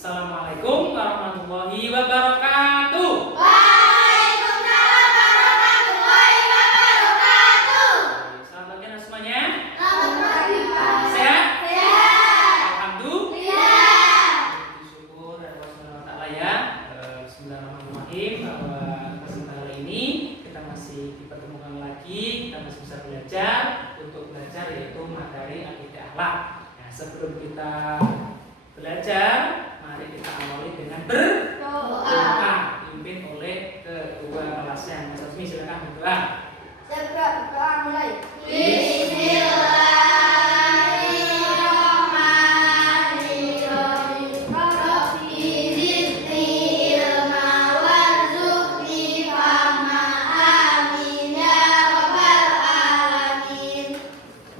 Assalamualaikum warahmatullahi wabarakatuh. Waalaikumsalam warahmatullahi wabarakatuh. Selamat pagi anak semuanya. Selamat pagi, Pak. Sehat? Sehat. Alhamdulillah. Iya. Syukur dari Allah Subhanahu wa taala ya. Bismillahirrahmanirrahim. Bahwa kesempatan kali ini kita masih dipertemukan lagi, kita masih bisa belajar untuk belajar yaitu materi akidah akhlak. Nah, sebelum kita belajar, mari kita awali dengan berdoa dipimpin oleh ketua kelasnya. Mas Azmi, silakan berdoa. Berdoa mulai.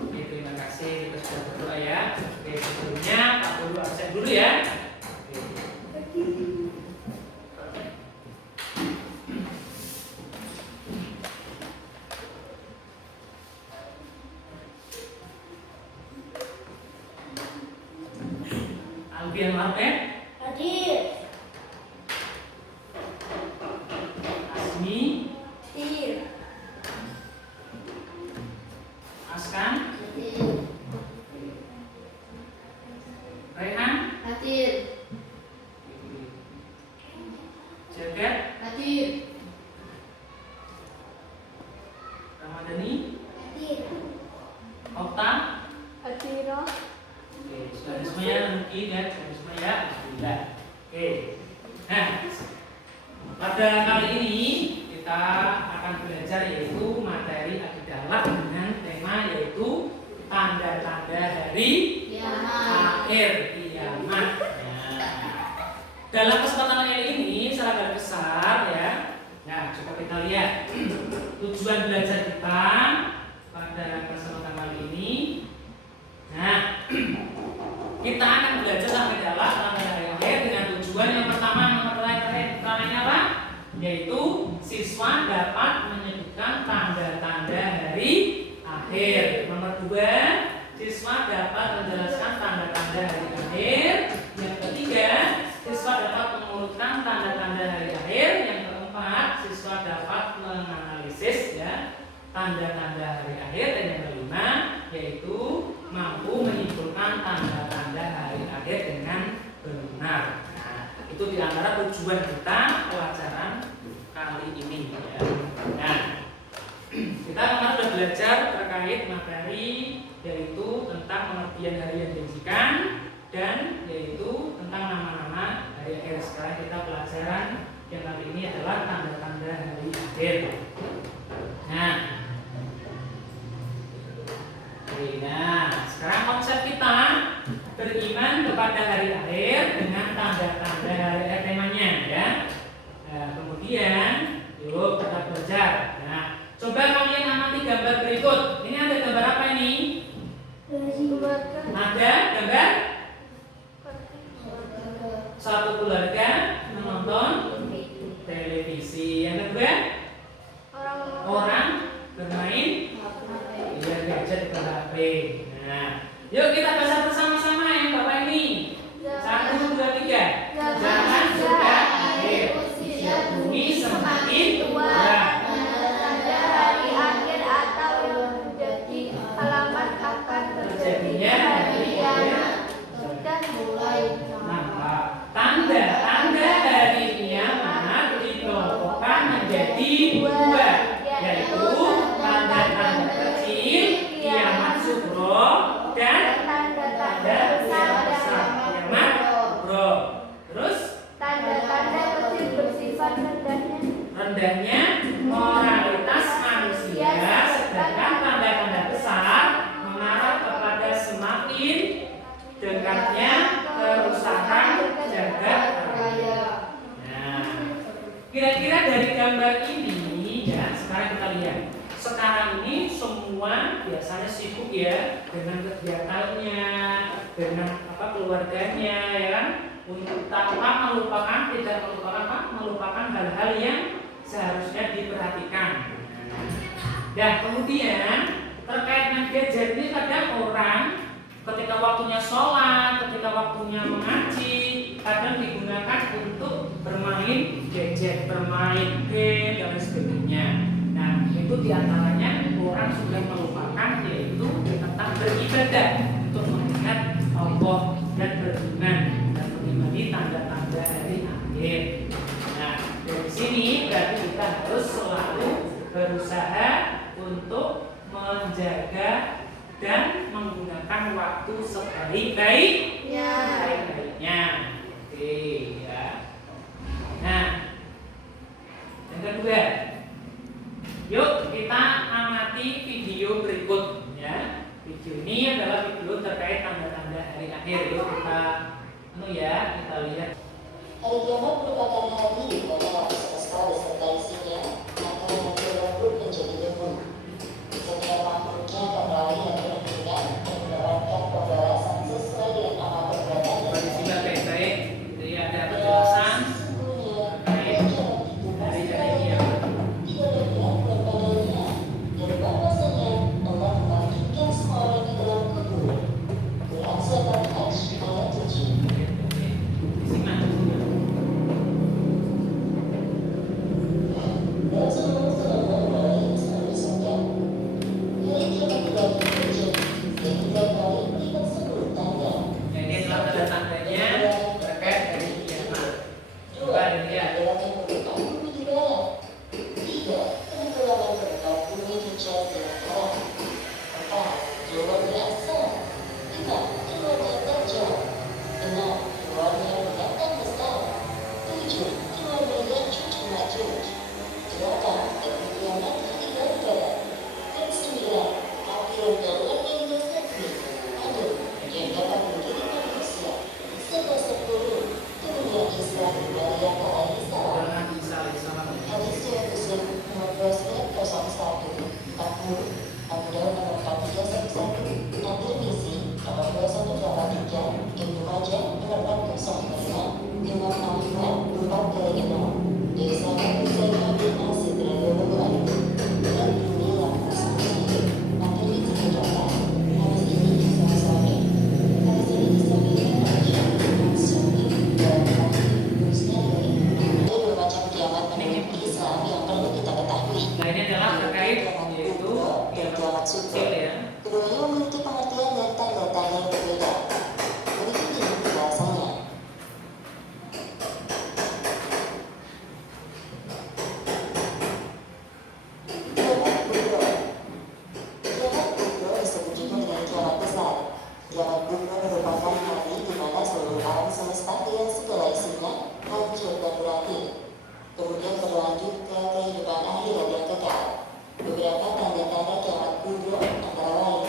Oke, terima kasih kita sudah berdoa ya. Oke, sebelumnya Pak Guru absen dulu ya. Oke. Alfian Marpen, Hadir. Asmi, Hadir. Askan, Hadir. Rehan, Hadir. Jagat, Hadir. Ramadhani, Hadir. Okta. Hadir. Oke, sudah ada semuanya mungkin ya, sudah semuanya. Alhamdulillah. Oke. Nah, pada kali ini kita akan belajar yaitu materi akidah akhlak dengan tema yaitu tanda-tanda hari akhir kiamat. Nah, dalam kesempatan kali ini secara garis besar ya. Nah, coba kita lihat tujuan belajar kita pada kesempatan kali ini. Nah, kita akan belajar sampai dalam tanda hari akhir dengan tujuan yang pertama yang apa? Yaitu siswa dapat menyebutkan tanda-tanda hari akhir. Nomor 2, siswa dapat menjelaskan tanda-tanda hari akhir. Yang ketiga, siswa dapat mengurutkan tanda-tanda hari akhir. Yang keempat, siswa dapat menganalisis ya tanda-tanda hari akhir. Dan yang kelima, yaitu mampu menyimpulkan tanda-tanda hari akhir dengan benar. Nah, itu diantara tujuan kita pelajaran kali ini. Ya. Nah, kita kemarin sudah belajar terkait materi yaitu tentang pengertian hari yang dijanjikan dan yaitu tentang nama-nama hari akhir. Sekarang kita pelajaran yang kali ini adalah tanda-tanda hari akhir. Nah, sekarang konsep kita beriman kepada hari akhir dengan tanda-tanda hari akhir temanya ya. Nah, kemudian yuk kita belajar. Nah, coba kalian amati gambar berikut. Ini ada gambar apa ini? Ada gambar satu keluarga menonton televisi. Yang kedua, orang bermain gadget ke HP. Nah, yuk kita baca bersama-sama yang Bapak ini. 1, 2, 3. Jangan suka akhir usia bumi semakin tua. Tanda hari akhir atau yang menjadi alamat akan terjadinya hari kiamat sudah mulai nampak. Tanda-tanda hari kiamat dikelompokkan menjadi 2, yaitu tanda-tanda kecil, kiamat sugro, dan tanda besar kiamat kubro. Terus tanda-tanda kecil bersifat rendahnya moralitas manusia, sedangkan tanda-tanda besar mengarah kepada semakin dekatnya kerusakan jagat raya. Nah, kira-kira dari gambar ini ya, sekarang kita lihat. Sekarang ini semua biasanya sibuk ya dengan kegiatannya, dengan keluarganya ya kan, untuk tanpa melupakan melupakan hal-hal yang seharusnya diperhatikan. Dan kemudian terkait dengan gadget ini kadang orang ketika waktunya sholat, ketika waktunya mengaji, kadang bermain gadget, bermain game dan lain sebagainya. Nah, itu diantaranya orang sudah melupakan yaitu tentang beribadah untuk mengingat Allah dan beriman dan mengimani tanda-tanda hari akhir. Nah, dari sini berarti kita harus selalu berusaha untuk menjaga dan menggunakan waktu sebaik-baiknya. Oke, ya. Nah, yang kedua, yuk kita amati video berikut ya. Video ini adalah video terkait tanda-tanda hari akhir. Yuk kita kita lihat. Hari kiamat merupakan hari di mana alam semesta beserta isinya akan berlembut menjadi debu. Setiap makhluknya akan lari dan berhentikan dan mendapatkan pembalasan sesuai dengan amal perbuatan dan Disimak baik-baik. Jadi ada penjelasan terkait hari kiamat. tidak bergerak berpadanya dan bahwasanya Allah membangkitkan semua orang di dalam kubur. Quran Surat Al-Hajj ayat 7. Disimak. Rasulullah Shallallahu Alaihi Wasallam bersabda, hari kiamat tidak akan terjadi ketika kalian melihat 10 tanda. Jadi adalah tanda-tandanya terkait hari kiamat. Coba dilihat. Gerakan permukaan bumi di barat. 3. Tenggelamnya permukaan bumi di jazirah Arab. 4. Keluarnya asal. 5. Keluarnya Dajjal. 6. Keluarnya binatang besar. 7. Keluarnya Yajuj Majuj. 8. Kemudian hari barat. Dan 9. Akhir keluarnya Yasatri. Adem yang dapat menjadi manusia. Serta 10. Kemudian Isa Maryam alaihissalam. Dengan Isa alaihissalam. Hadis riwayat Muslim nomor 2901 40 Abu Daud nomor 4311 At-Tirmizi nomor 2183 Ibnu Majah nomor 4005 Imam Ahmad 4/6 dari sahabat Zainab bin Asid radhiyallahu anhu dan inilah asma'nya. At-Tirmizi berkata, hadis ini sama-sama. Hadis ini disampaikan oleh Syekh Mansuri dalam hadis Musnad. Ada bermacam kiamat menurut Islam yang perlu kita ketahui. Nah, ini adalah terkait yaitu kiamat kecil suci. ya. Keduanya memiliki pengertian dan tanda-tanda yang berbeda. Berikut ini penjelasannya. Kiamat kubro. Kiamat kubro disebut juga dengan kiamat besar. Kiamat kubro merupakan hari di mana seluruh alam semesta dengan segala isinya hancur dan berakhir. Kemudian berlanjut ke kehidupan akhirat yang kekal. Beberapa tanda-tanda kiamat kubro antara lain.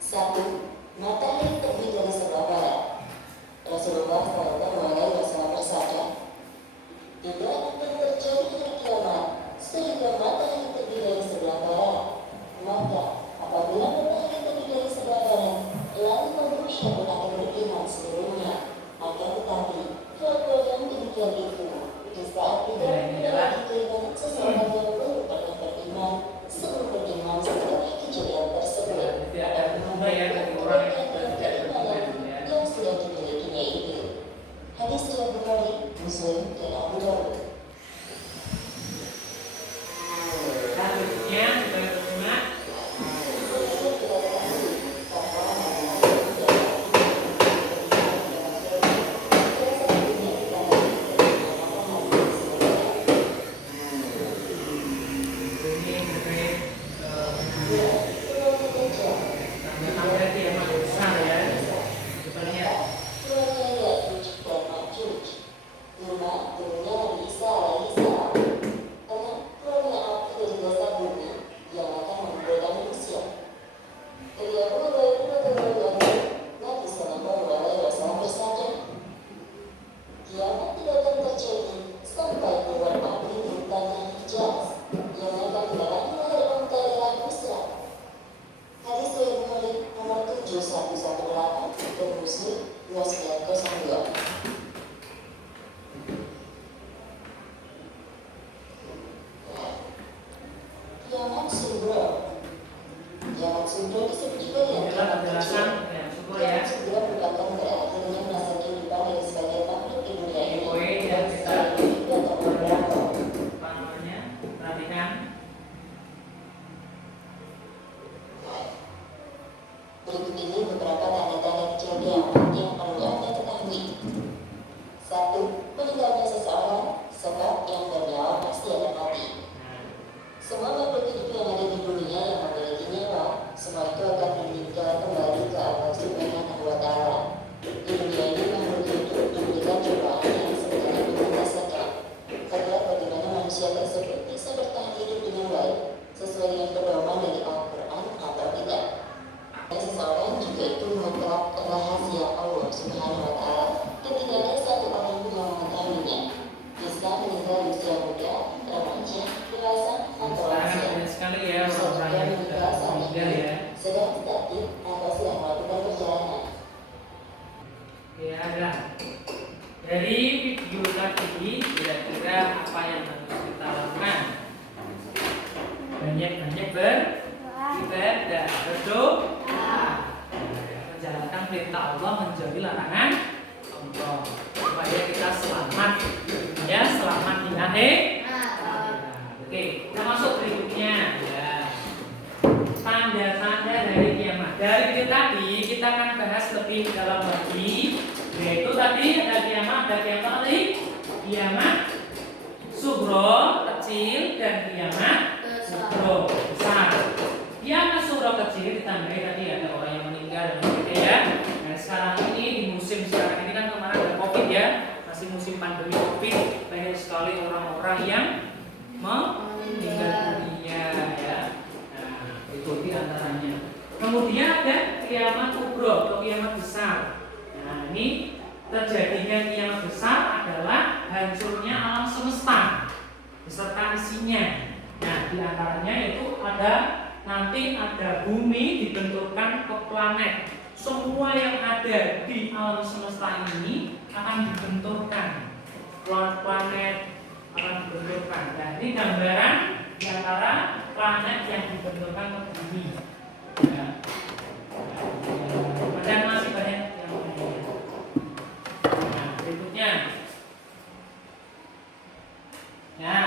1. Matahari terbit dari sebelah barat. Rasulullah SAW bersabda, tidak akan terjadi hari kiamat sehingga matahari terbit dari sebelah barat. Maka apabila matahari terbit dari sebelah barat, lalu manusia pun akan beriman seluruhnya. Akan tetapi hal-hal yang demikian itu di saat kita mengalami keinginan seseorang yang belum pernah beriman sebelum beriman setelah kejadian tersebut. Jadi ada berubah ya dari orang yang tidak beriman ya. Yang sudah dimilikinya itu. Satu, meninggalnya seseorang, sebab yang bernyawa pasti akan mati. Semua makhluk hidup yang ada di dunia yang memiliki nyawa, semua itu akan meninggal kembali ke Allah Subhanahu wa Ta'ala. Di dunia ini makhluk hidup diberikan cobaan yang sebenarnya membinasakan. Terlihat bagaimana manusia tersebut bisa bertahan hidup dengan baik, sesuai dengan pedoman dari Al-Quran atau tidak. Dan seseorang juga itu mengungkap rahasia Allah Subhanahu wa Ta'ala, dan tidak ada satu orang pun yang mengetahuinya. Bisa meninggal di usia muda, remaja, dewasa, atau lansia. Banyak sekali ya orang yang sudah meninggal ya. Sedang statik atau sedang melakukan perjalanan. Ya, adalah dari video tadi kira-kira apa yang harus kita lakukan? Banyak-banyak beribadah, berdoa, menjalankan perintah Allah, menjauhi larangan Allah, supaya kita selamat ya, selamat di akhir. Oke, kita masuk berikutnya ya. Tanda-tanda dari kiamat. Dari video tadi kita akan bahas lebih dalam lagi, yaitu tadi ada kiamat tadi, kiamat sugro kecil dan kiamat sugro besar. Kiamat sugro kecil ditandai tadi ada orang yang meninggal dan gitu ya. Nah sekarang ini di musim sekarang ini kan kemarin ada COVID ya, masih musim pandemi COVID, banyak sekali orang-orang yang meninggal dunia ya. Itu di antaranya. Kemudian ada kiamat kubro atau kiamat besar. Nah, ini terjadinya kiamat besar adalah hancurnya alam semesta beserta isinya. Nah, di antaranya itu nanti ada bumi dibenturkan ke planet. Semua yang ada di alam semesta ini akan dibenturkan. Planet akan dibenturkan. Nah, ini gambaran di antara planet yang dibenturkan ke bumi. Ya. Dan masih banyak yang lainnya. Nah, berikutnya. Nah,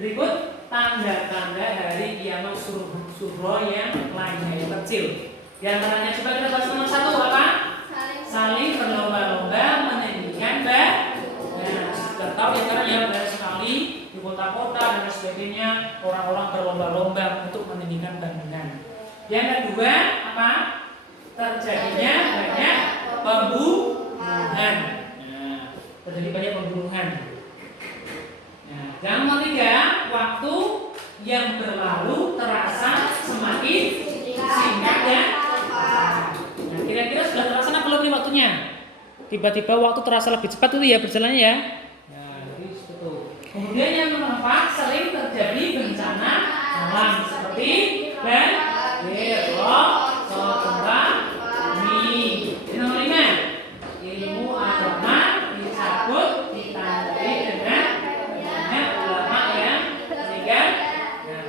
berikut tanda-tanda hari kiamat sugro yang lainnya yang kecil. Di antaranya coba kita bahas nomor 1 apa? Saling berlomba-lomba meninggikan Nah, sudah tahu ya kan ya, banyak sekali di kota-kota dan sebagainya orang-orang berlomba-lomba untuk meninggikan bangunan. Yang kedua apa? Terjadinya banyak pembunuhan. Nah, terjadi banyak pembunuhan. Nah, yang ketiga, waktu yang berlalu terasa semakin singkat ya. Nah, kira-kira sudah terasa belum nih waktunya? Tiba-tiba waktu terasa lebih cepat itu ya berjalannya ya. Nah, jadi seperti. Kemudian yang keempat, sering terjadi bencana alam seperti banjir, longsor, gempa bumi. Yang kelima, ilmu agama dicabut ditandai dengan banyak ulama yang meninggal. Nah,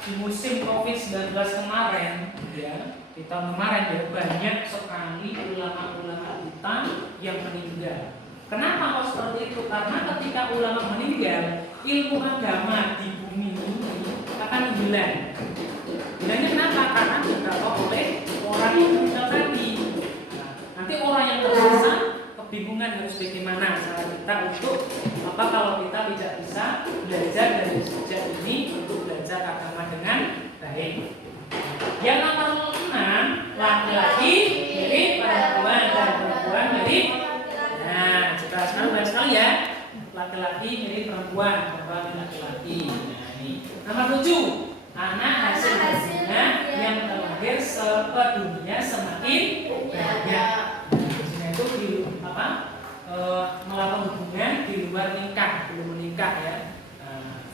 di musim COVID-19 kemarin, ya, di tahun kemarin ya banyak sekali ulama-ulama kita yang meninggal. Kenapa kok seperti itu? Karena ketika ulama meninggal, ilmu agama di bumi ini akan hilang. Hilangnya kenapa? Karena dibawa oleh orang yang meninggal tadi. Nah, nanti orang yang tersisa kebingungan harus bagaimana cara kita untuk apa kalau kita tidak bisa belajar dari sejak ini untuk belajar agama dengan baik. Yang nomor 6, laki-laki mirip perempuan dan perempuan mirip. Nah, jelas sekali ya. Laki-laki mirip perempuan, perempuan mirip laki-laki. Nah, ini. Nomor 7, anak hasilnya yang terlahir sepedunia semakin banyak. Nah, itu di apa? Melakukan hubungan di luar nikah, belum menikah ya.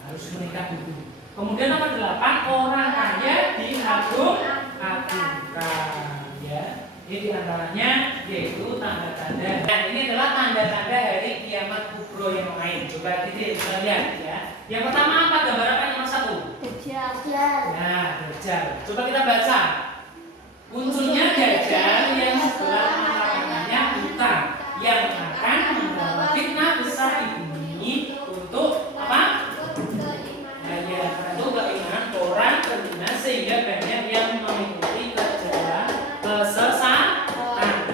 Harus menikah dulu. Kemudian nomor 8, orang kaya diagung-agungkan ya. Ini diantaranya yaitu tanda-tanda. Nah, ini adalah tanda-tanda hari kiamat kubro yang lain. Coba kita lihat ya. Yang pertama apa gambar apa nomor 1? Dajjal. Nah, Dajjal. Coba kita baca. Munculnya Dajjal yang sebelah matanya buta, yang akan membawa fitnah besar di bumi untuk apa? Untuk keimanan orang berzina sehingga banyak yang mengikuti kesesatan. Nah,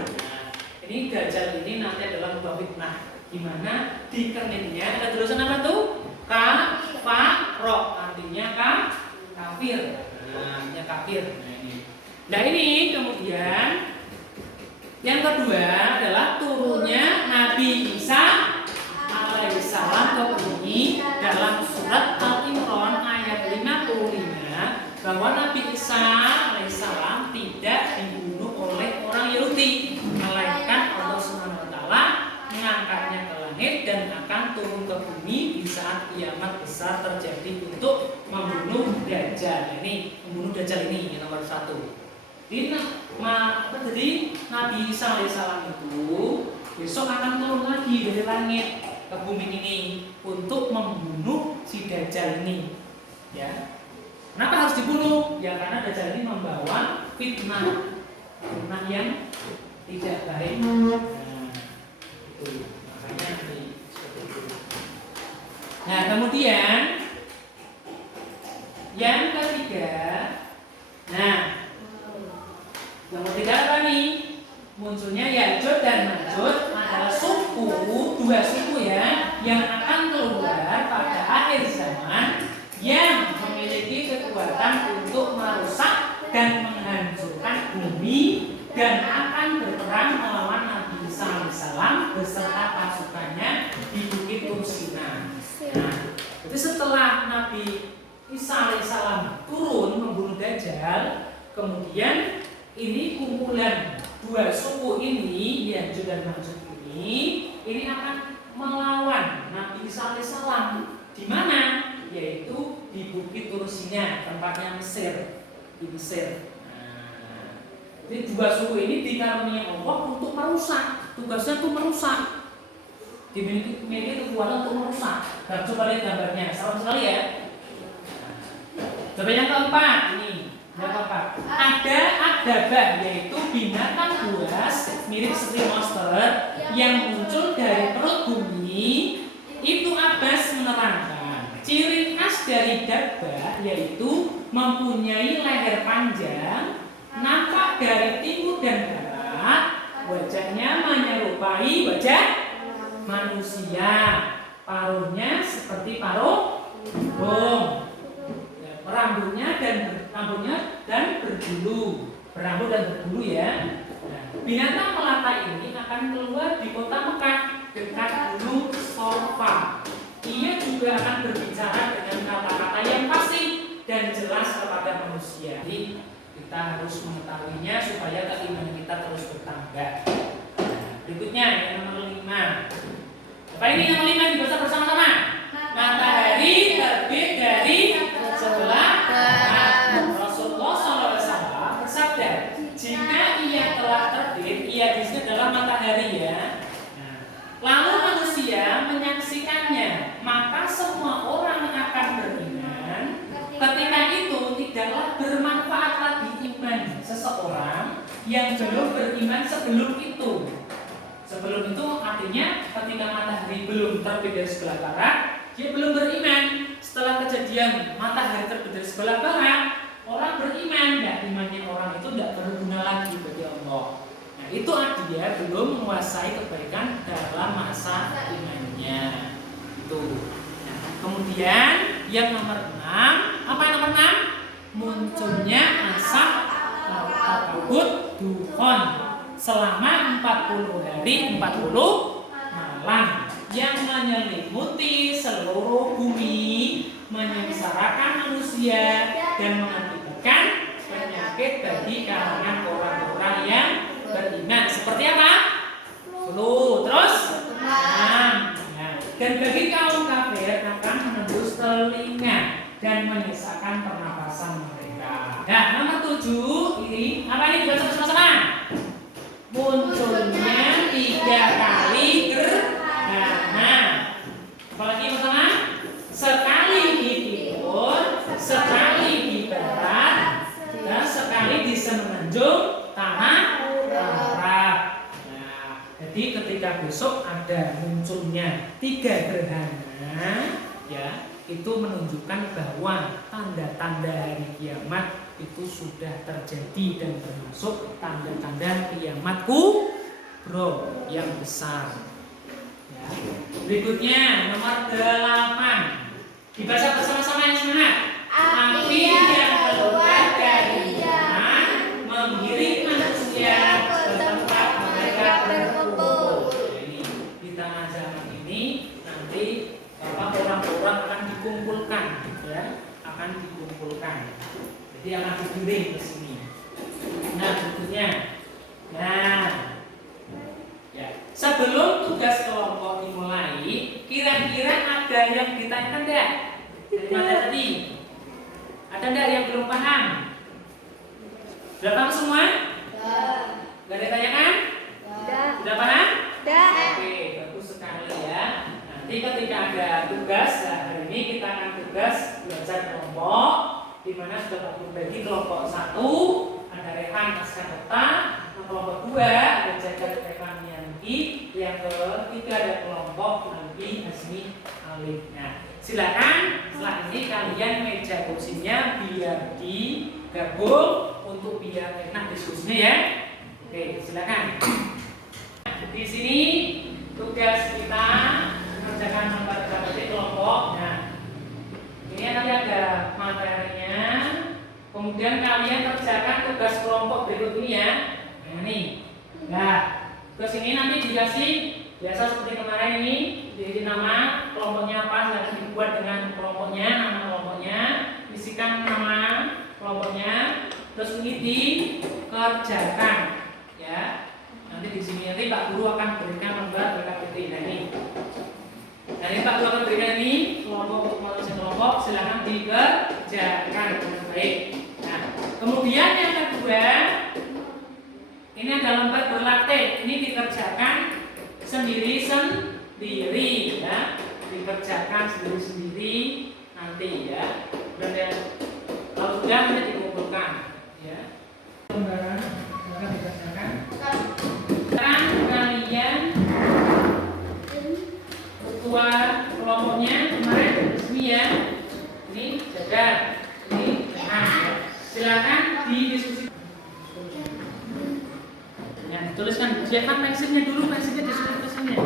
ini Dajjal ini nanti adalah membawa fitnah di mana di keninnya ada tulisan apa tuh? Kafaro, artinya kafir. Nah, artinya kafir. Nah ini kemudian yang kedua adalah turunnya Nabi Isa alaihissalam ke bumi dalam surat Al-Imran ayat 55 bahwa Nabi Isa alaihissalam tidak dibunuh oleh orang Yahudi, melainkan Allah Subhanahu wa taala mengangkatnya ke langit dan akan turun ke bumi di saat kiamat besar terjadi untuk membunuh Dajjal. Ini membunuh Dajjal ini yang nomor 1. Jadi Nabi Isa alaihissalam itu besok akan turun lagi dari langit ke bumi ini untuk membunuh si Dajjal ini. Ya, kenapa harus dibunuh? Ya karena Dajjal ini membawa fitnah yang tidak baik. Nah, itu makanya seperti itu. Nah kemudian yang ketiga, yang ketiga apa nih? Munculnya Ya'juj dan Ma'juj adalah dua suku ya, yang akan keluar pada akhir zaman yang memiliki kekuatan untuk merusak dan menghancurkan bumi dan akan berperang melawan Nabi Isa alaihissalam beserta pasukannya di Bukit Tursina. Nah, jadi setelah Nabi Isa alaihissalam turun membunuh Dajjal, kemudian ini kumpulan dua suku ini, Ya'juj dan Ma'juj ini akan melawan Nabi Isa alaihissalam. Di mana? Yaitu di Bukit Tursina, tempatnya Mesir, di Mesir. Nah, jadi dua suku ini dikaruniai Allah untuk merusak. Tugasnya itu merusak. Dimiliki kekuatan untuk merusak. Dan coba lihat gambarnya, serem sekali ya. Coba yang keempat ini. Yang keempat, ada adabah, yaitu binatang buas mirip seperti monster yang muncul dari perut bumi. Ibnu Abbas menerangkan ciri khas dari dabah yaitu mempunyai leher panjang, nampak dari timur dan barat, wajahnya menyerupai wajah manusia, paruhnya seperti paruh burung, rambutnya dan berbulu, berambut dan berbulu ya. Nah, binatang melata ini akan keluar di kota Mekah dekat Gunung Safa. Ia juga akan berbicara dengan kata-kata yang fasih dan jelas kepada manusia. Jadi kita harus mengetahuinya supaya keimanan kita terus bertambah. Berikutnya yang nomor 5. Apa ini nomor 5 dibaca bersama-sama? Matahari terbit dari sebelah barat. Rasulullah SAW bersabda, jika ia telah terbit, ia di sini adalah matahari ya. Lalu manusia menyaksikannya, maka semua orang akan beriman. Ketika itu tidaklah bermanfaat lagi iman seseorang yang belum beriman sebelum itu. Sebelum itu artinya ketika matahari belum terbit dari sebelah barat, dia belum beriman. Setelah kejadian matahari terbit dari sebelah barat, orang beriman. Dan imannya orang itu tidak berguna lagi bagi Allah. Nah, itu artinya belum menguasai kebaikan dalam masa imannya. Itu. Nah, kemudian yang nomor 6, apa yang nomor 6? Munculnya asap kabut dukhon selama 40 hari 40 malam yang menyelimuti seluruh bumi, menyengsarakan manusia dan mengakibatkan penyakit bagi kalangan orang-orang yang beriman. Seperti apa? Flu, terus dan bagi kaum kafir akan menembus telinga dan menyisakan pernapasan mereka. Nah, nomor 7 ini apa ini dibaca bersama-sama? Munculnya 3 kali gerhana. Apalagi bersama? Sekali di timur, sekali di barat, dan sekali di semenanjung tanah Arab. Nah, jadi ketika besok ada munculnya 3 gerhana, ya, itu menunjukkan bahwa tanda-tanda hari kiamat itu sudah terjadi dan termasuk tanda-tanda kiamat kubro yang besar. Ya. Berikutnya nomor 8. Dibaca bersama-sama yang semangat. Api yang keluar dari jangan menggiring manusia ke tempat mereka berkumpul. Ini di tanah zaman ini nanti orang-orang akan dikumpulkan, ya, akan dikumpulkan. Jadi akan digiring ke sini. Nah, berikutnya. Nah, ya. Sebelum tugas kelompok dimulai, kira-kira ada yang ditanyakan enggak? Dari materi tadi. Ada enggak yang belum paham? Sudah paham semua? Enggak ada tanyakan? Sudah paham? Oke, bagus sekali ya. Nanti ketika ada tugas, nah hari ini kita akan tugas belajar kelompok, di mana sudah terbagi kelompok 1 ada Rehan Askarota, kelompok 2 ada Jagat Rehan Yanti, yang ketiga ada kelompok Nanti Hasmi Alif. Nah, silakan setelah ini kalian meja kursinya biar digabung untuk biar enak diskusinya ya. Oke, silakan. Di sini tugas kita mengerjakan memperbaiki kelompok. Nah, ini nanti ada materinya. Kemudian kalian kerjakan tugas kelompok berikut ini ya. Nah, ini. Nah, tugas ini nanti dikasih biasa seperti kemarin ini. Jadi nama kelompoknya apa, silahkan dibuat dengan kelompoknya, nama kelompoknya, isikan nama kelompoknya, terus ini dikerjakan, ya. Nanti di sini nanti Pak Guru akan berikan lembar BKPT. Nah ini, nah ini Pak Guru akan berikan ini kelompok masing kelompok, silahkan dikerjakan dengan baik. Nah, kemudian yang kedua, ini ada lembar berlatih, ini dikerjakan sendiri-sendiri ya, dikerjakan sendiri-sendiri nanti ya. Dan kalau sudah nanti dikumpulkan ya. Lembaran akan dikerjakan. Sekarang kalian ketua kelompoknya kemarin resmi ya. Ini jaga, ini Rehan. Silakan didiskusikan. Ya, dituliskan, siapkan pensilnya dulu, pensilnya disuruh pensilnya.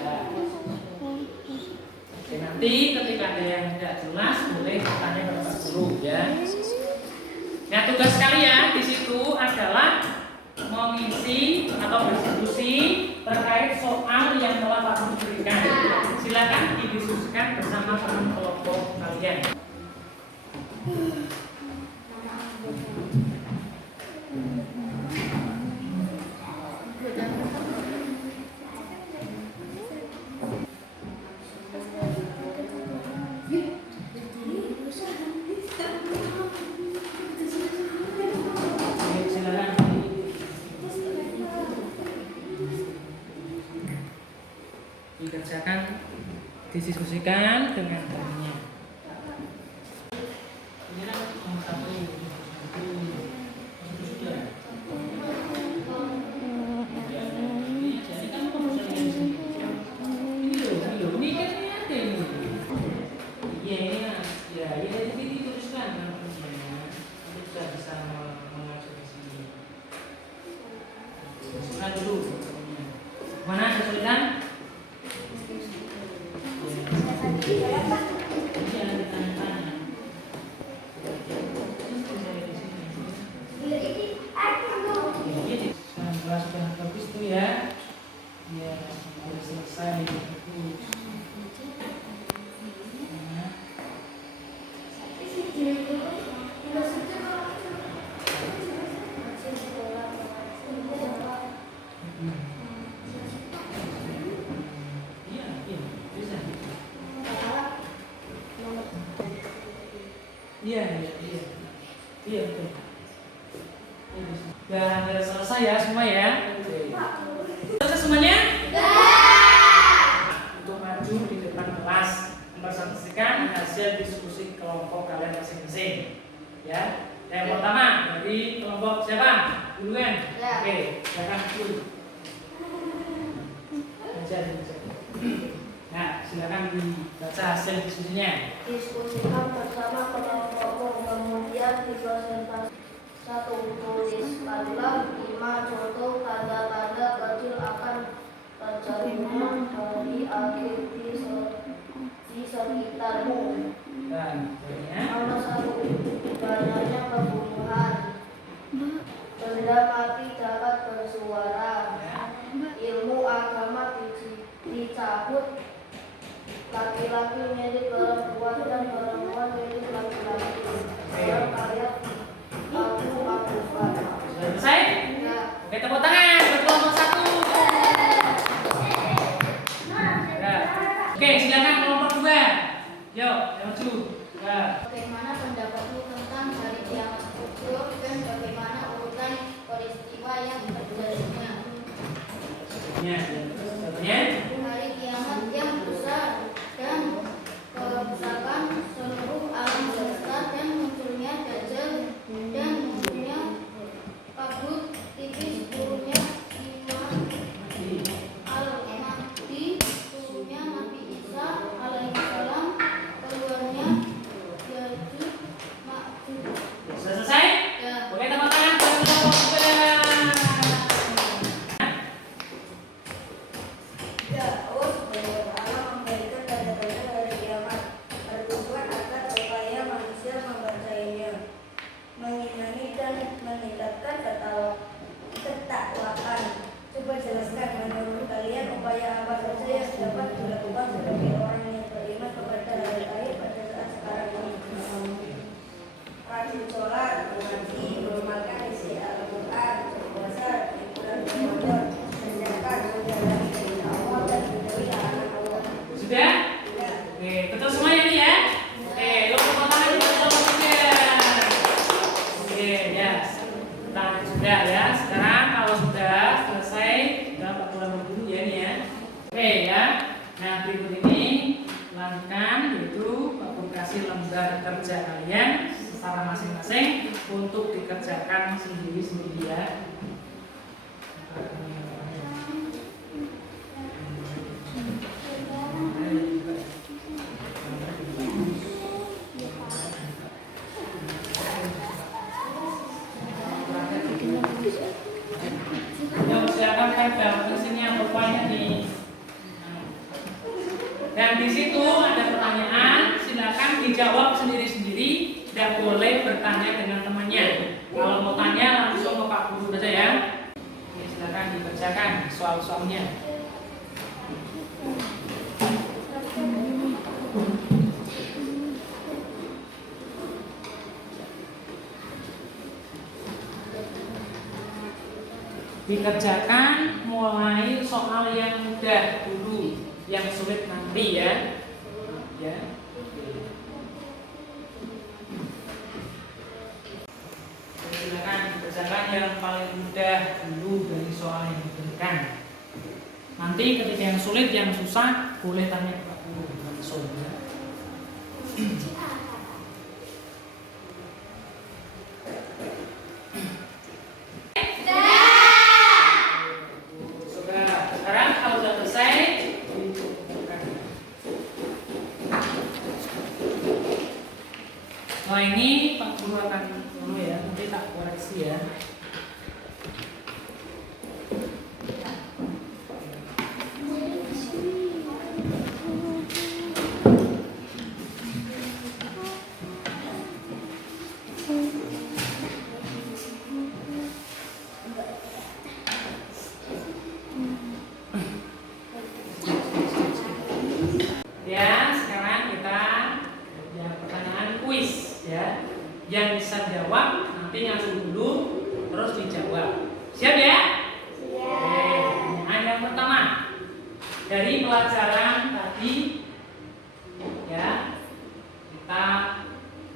Ya. Oke, nanti ketika ada yang tidak jelas boleh tanya kepada Pak Guru ya. Nah, tugas kalian di situ adalah mengisi atau berdiskusi terkait soal yang telah Pak Guru berikan. Silakan didiskusikan bersama teman kelompok kalian. Dikerjakan, didiskusikan dengan baiknya. Ini nomor 1. Mana kesulitan? Sudah bagus tuh ya. Ya, sudah selesai. Iya betul. Dan hampir selesai ya semua ya. Selesai semuanya? Untuk maju di depan kelas mempresentasikan hasil diskusi kelompok kalian masing-masing. Ya. Yang pertama dari kelompok siapa? Dulu kan? Oke, silakan dulu. Nah, silakan dibaca hasil diskusinya. Diskusikan bersama kelompokmu, kemudian dipresentasikan. 1. Tuliskanlah 5 contoh tanda-tanda kecil akan terjadinya hari akhir di sekitarmu. Dan berikutnya. Nomor 1. Banyaknya pembunuhan. Benda mati dapat bersuara. Ilmu agama dicabut. Laki-laki milik perempuan dan perempuan milik laki-laki. Dalam karya aku. Sudah selesai? Ya. Oke, tepuk tangan buat kelompok 1. Ya. Oke, silakan kelompok 2. Yuk, yang maju. Ya. Bagaimana pendapatmu tentang hari kiamat kubur dan bagaimana urutan peristiwa yang terjadinya? Ya, jawabannya. Hari kiamat yang besar dan kerusakan seluruh alam semesta dan munculnya dajjal dan munculnya kabut tipis turunnya Imam al-Mahdi turunnya Nabi Isa alaihissalam keluarnya Ya'juj Ma'juj. Sudah selesai? Ya. Oke, tepuk tangan buat kelompok 2. Ya, Allah Subhanahu wa Ta'ala memberikan tanda-tanda hari kiamat bertujuan agar supaya manusia membacanya, mengimani dan meningkatkan ketakwaan. Coba jelaskan menurut kalian upaya apa saja yang dapat dilakukan sebagai orang yang beriman kepada hari akhir pada saat sekarang ini. Rajin sholat, mengaji, bermakan, isi Al-Quran, puasa di bulan Ramadan, sedekah, menjalani perintah Allah dan menjauhi larangan Allah. Sudah? Ya. Oke, betul semuanya nih ya? Oke, lo tepuk tangan buat kelompok 3. Oke, ya. Tangan sudah ya. Sekarang kalau sudah selesai, sudah 40 dulu ya nih ya. Oke ya. Nah, berikut ini lanjutkan yaitu publikasi lembar kerja kalian secara masing-masing untuk dikerjakan sendiri-sendiri ya. Yuk, silakan pegang mesinnya pokoknya nih. Dan di situ ada pertanyaan, silakan dijawab sendiri-sendiri, tidak boleh bertanya dengan temannya. Kalau mau tanya langsung ke Pak Guru saja ya. Oke, silakan dibacakan soal-soalnya. Dikerjakan mulai soal yang mudah dulu, yang sulit nanti ya. Ya. Silakan dikerjakan yang paling mudah dulu dari soal yang diberikan. Nanti ketika yang sulit, yang susah boleh tanya ke Pak Guru langsung ya. Sekarang kalau sudah selesai, nah ini Pak Guru akan dulu ya, nanti tak koreksi ya. Ya, sekarang kita yang pertanyaan kuis ya. Yang bisa jawab nanti ngajuin dulu terus dijawab. Siap ya? Siap. Oke, pertanyaan yang pertama. Dari pelajaran tadi ya, kita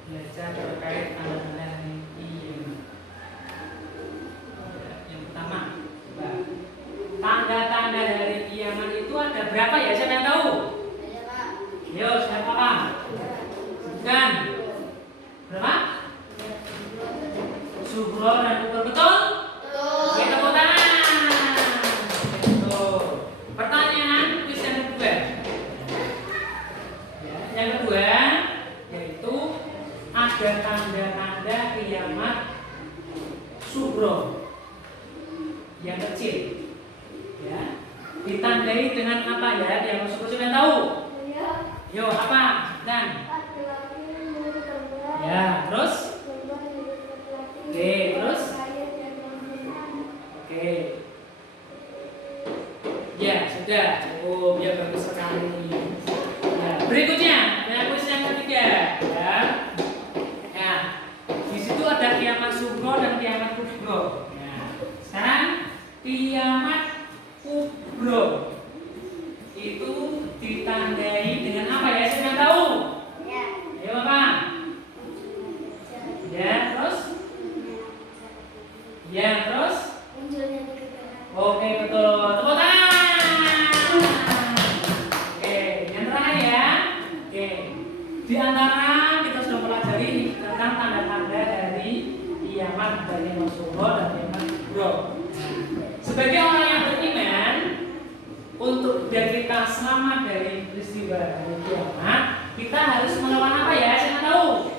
belajar terkait tanda-tanda hari kiamat. Yang pertama, coba. Tanda-tanda hari kiamat itu ada berapa ya? Siapa yang tahu? Ayo, Pak. Yo, siapa Pak? Sebutkan. Berapa? Subro dan Kubur, betul? Betul. Oke, tepuk tangan. Betul. Pertanyaan kuis yang kedua. Ya, yang kedua yaitu ada tanda-tanda kiamat yang kecil. Ya. Ditandai dengan apa ya? Yang syukur sudah tahu. Yo, apa? Dan ya, terus? Oke, terus? Oke. Ya, sudah. Cukup. Ya, bagus sekali. Ya, berikutnya, kuis yang ketiga, ya. Ya. Di situ ada kiamat sugro dan kiamat kubro. Ya. Sekarang kiamat kubro itu ditandai dengan apa ya? Saya nggak tahu. Ayo Bapak. Ya, terus? Ya, terus? Oke, betul. Tepuk tangan. Oke, yang terakhir ya. Oke. Di antara kita sudah pelajari tentang tanda-tanda dari kiamat dari Masuro dan kiamat kubro. Sebagai orang yang beriman, untuk biar kita selamat dari peristiwa hari kiamat, kita harus melawan apa ya? Saya tahu.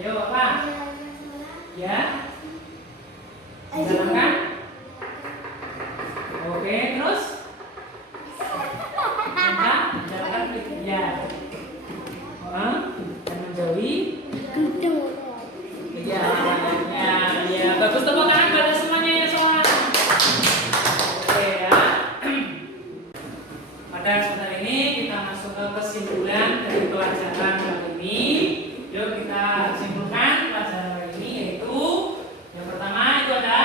Ayo Bapak. Ya. Jalankan. Oke, terus? Jalankan ya. Dan menjauhi. Ya, ya, bagus, tepuk tangan pada semuanya ya soal. Oke ya. Pada kesempatan ini kita masuk ke kesimpulan dari pelajaran kali ini. Yuk kita simpulkan pelajaran kali ini, yaitu yang pertama itu ada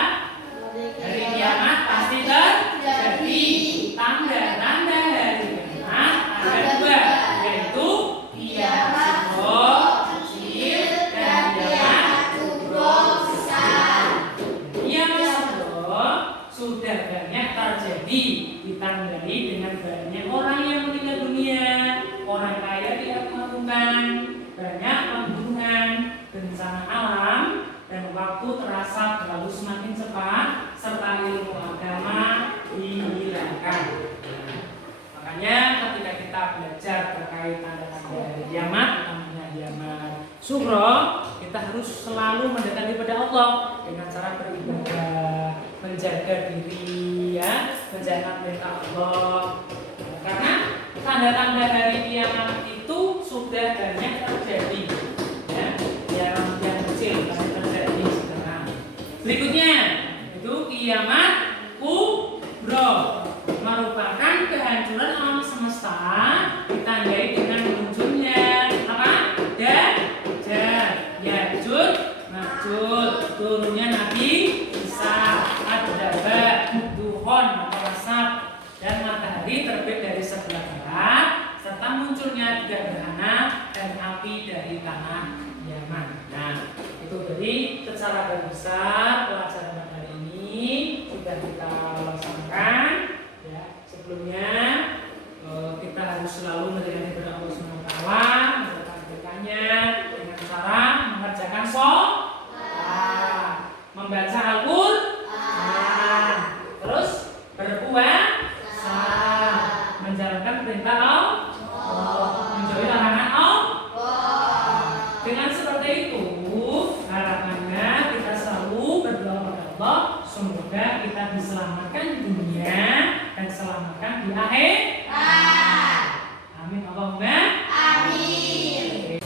hari kiamat pasti terjadi. Tanda-tanda hari kiamat ada dua, yaitu kiamat kecil dan kiamat besar. Kiamat sudah banyak terjadi, ditandai dengan banyak orang yang meninggal dunia, orang kaya diagunkan, banyak pembunuhan, bencana alam, dan waktu terasa berlalu semakin cepat, serta ilmu agama dihilangkan. Makanya ketika kita belajar terkait tanda-tanda hari kiamat, namanya kiamat sugro, kita harus selalu mendekati pada Allah dengan cara beribadah, menjaga diri, ya, menjaga perintah Allah. Karena tanda-tanda hari kiamat itu sudah banyak terjadi, ya, yang kecil masih terjadi sekarang. Berikutnya itu kiamat kubro, merupakan kehancuran alam semesta, ditandai dengan munculnya apa? Dajjal, Ya'juj, Ma'juj, turunnya Nabi Isa, Ad-Daba, Duhon atau Asap, dan matahari terbit dari sebelah barat, serta munculnya tiga gerhana dan api dari tanah Yaman. Nah, itu dari secara garis besar pelajaran kali ini sudah kita laksanakan. Ya, sebelumnya kita harus selalu mendekati kepada Allah Subhanahu wa taala, mengerjakannya dengan cara mengerjakan sholat, membaca Al-Qur'an, terus berpuasa, menjalankan perintah Allah, menjauhi larangan Allah. Dengan seperti itu, harapannya kita selalu berdoa kepada Allah, semoga kita diselamatkan di dunia dan selamatkan di akhir. Amin Allahumma amin.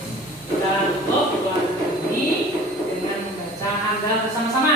Kita tutup doa ini dengan membaca Anda bersama-sama.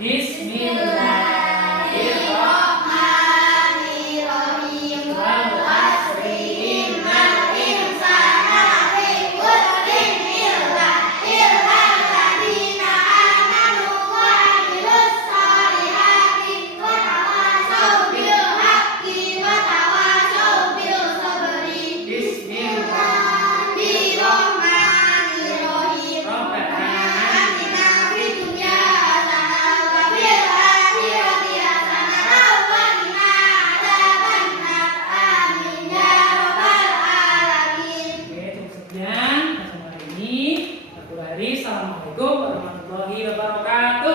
Bismillahirrahmanirrahim. Wal asri innal insana lafi khusrin illa alladziina aamanu wa 'amilus shalihati wa tawassaw bil haqqi wa tawassaw bis sabri. Bismillahirrahmanirrahim. Rabbana atina fid dunya hasanah wa fil akhirati hasanah wa qina adzabannar. Amin ya rabbal alamin. Oke, cukup sekian kesempatan ini. Assalamualaikum warahmatullahi wabarakatuh.